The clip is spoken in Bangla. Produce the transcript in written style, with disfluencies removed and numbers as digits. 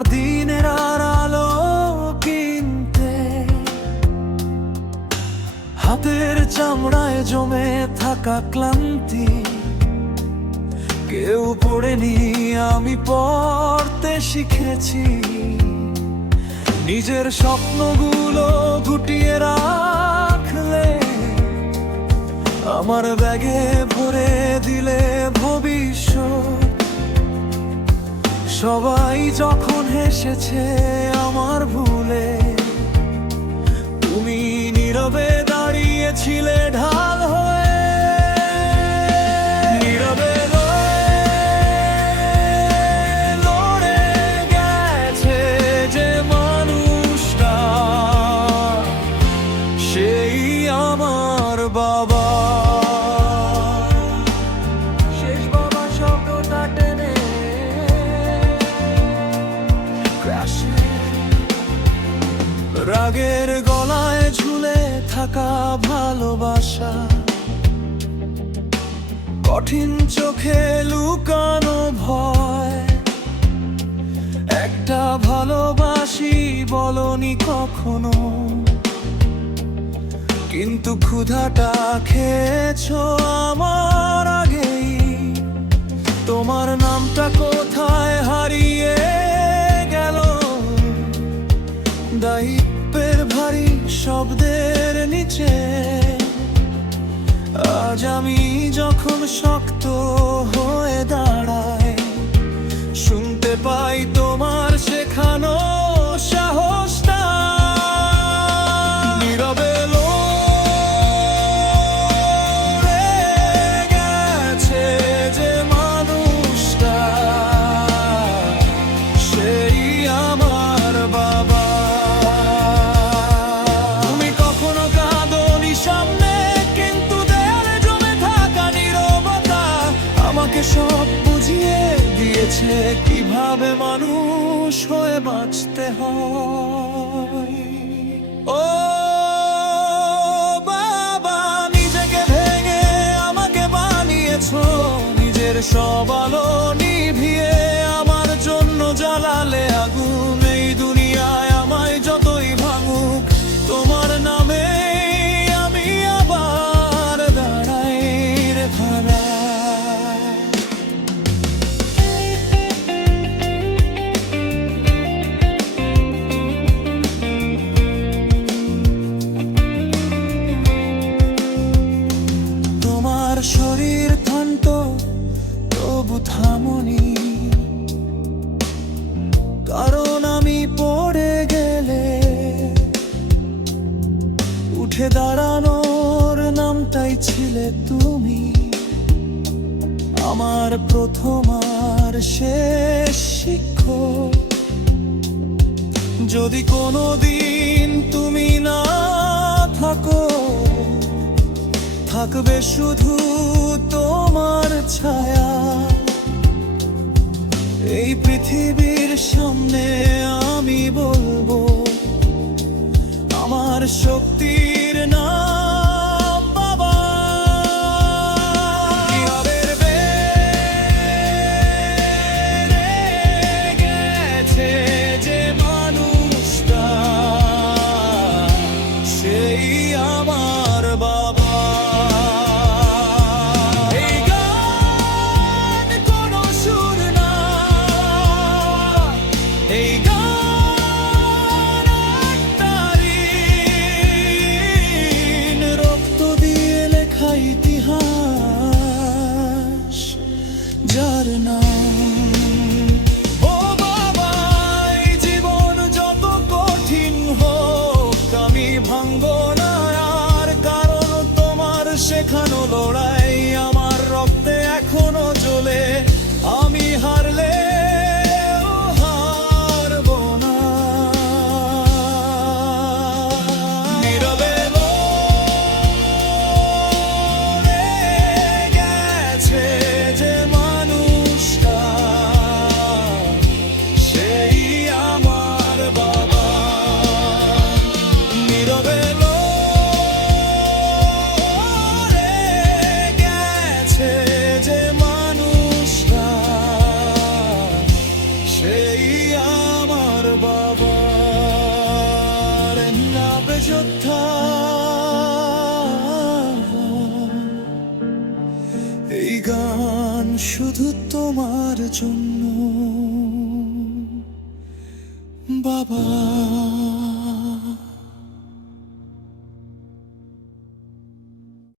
আমার দিনের আর আলো কিনতে হাতের চামড়ায় জমে থাকা ক্লান্তি কেউ পড়েনি, আমি পড়তে শিখেছি। নিজের স্বপ্নগুলো গুটিয়ে রাখলে আমার ব্যাগে ভরে দিলে ভবিষ্যৎ। সবাই যখন হেসেছে আমার ভুলে, তুমি নীরবে দাঁড়িয়েছিলে ঢাল হয়ে। নীরবে লড়ে গেছে যে মানুষটা, সেই আমার বাবা। শেষ বাবা শব্দটা টেনে রাগের গলায় ঝুলে থাকা ভালোবাসা, কঠিন চোখে লুকানো ভয়। একটা ভালোবাসি বলনি কখনো, কিন্তু ক্ষুধাটা খেয়েছো আমার আগেই। তোমার নামটা কোথায় হারিয়ে গেল দায়িত্বের ভারী শব্দের নিচে? আজ আমি যখন শক্ত হয়ে দাঁড়াই, শুনতে পাই তোমার শেখানো সাহসটা। নীরবে লড়ে গেছে যে মানুষটা, সেই আমার বাবা। তুমি কখনো কাঁদোনি সামনে, কিন্তু দেয়ালে জমে থাকা নীরবতা আমাকে সব বুঝিয়ে দিয়েছে কিভাবে মানুষ হয়ে বাঁচতে হয়। ও বাবা, নিজেকে ভেঙে আমাকে বানিয়েছো, নিজের সব আলো নিভিয়ে আমার জন্য জ্বালালে আগুন। এই দুনিয়ায় আমায় যতই ভাঙুক, তোমার নামে আমি আবার দাঁড়াই রে ভাড়া। তোমার শরীর ক্লান্ত তবু থামনি, কারণ আমি পড়ে গেলে উঠে দাঁড়ানোর নামটাই ছিলে তুমি। আমার প্রথম আর শেষ শিক্ষক। যদি কোনোদিন তুমি না থাকো, থাকবে শুধু তোমার ছায়া। এই পৃথিবীর সামনে আমি বলবো আমার শক্তির নাম বাবা। নীরবে বেড়ে গেছে যে মানুষটা, সেই আমার বাবা। এই গান কোনো সুর না, এই গান একটা ঋণ, রক্ত দিয়ে লেখা ইতিহাস যার নাম। ও বাবা, এই জীবন যত কঠিন হোক আমি ভাঙবো না আর, কারণ তোমার শেখানো লড়াই আমার রক্তে এখনো জ্বলে। আমি হারলে হারবো না। নীরবে লড়ে গেছে যে মানুষ এই গান শুধু তোমার জন্য বাবা।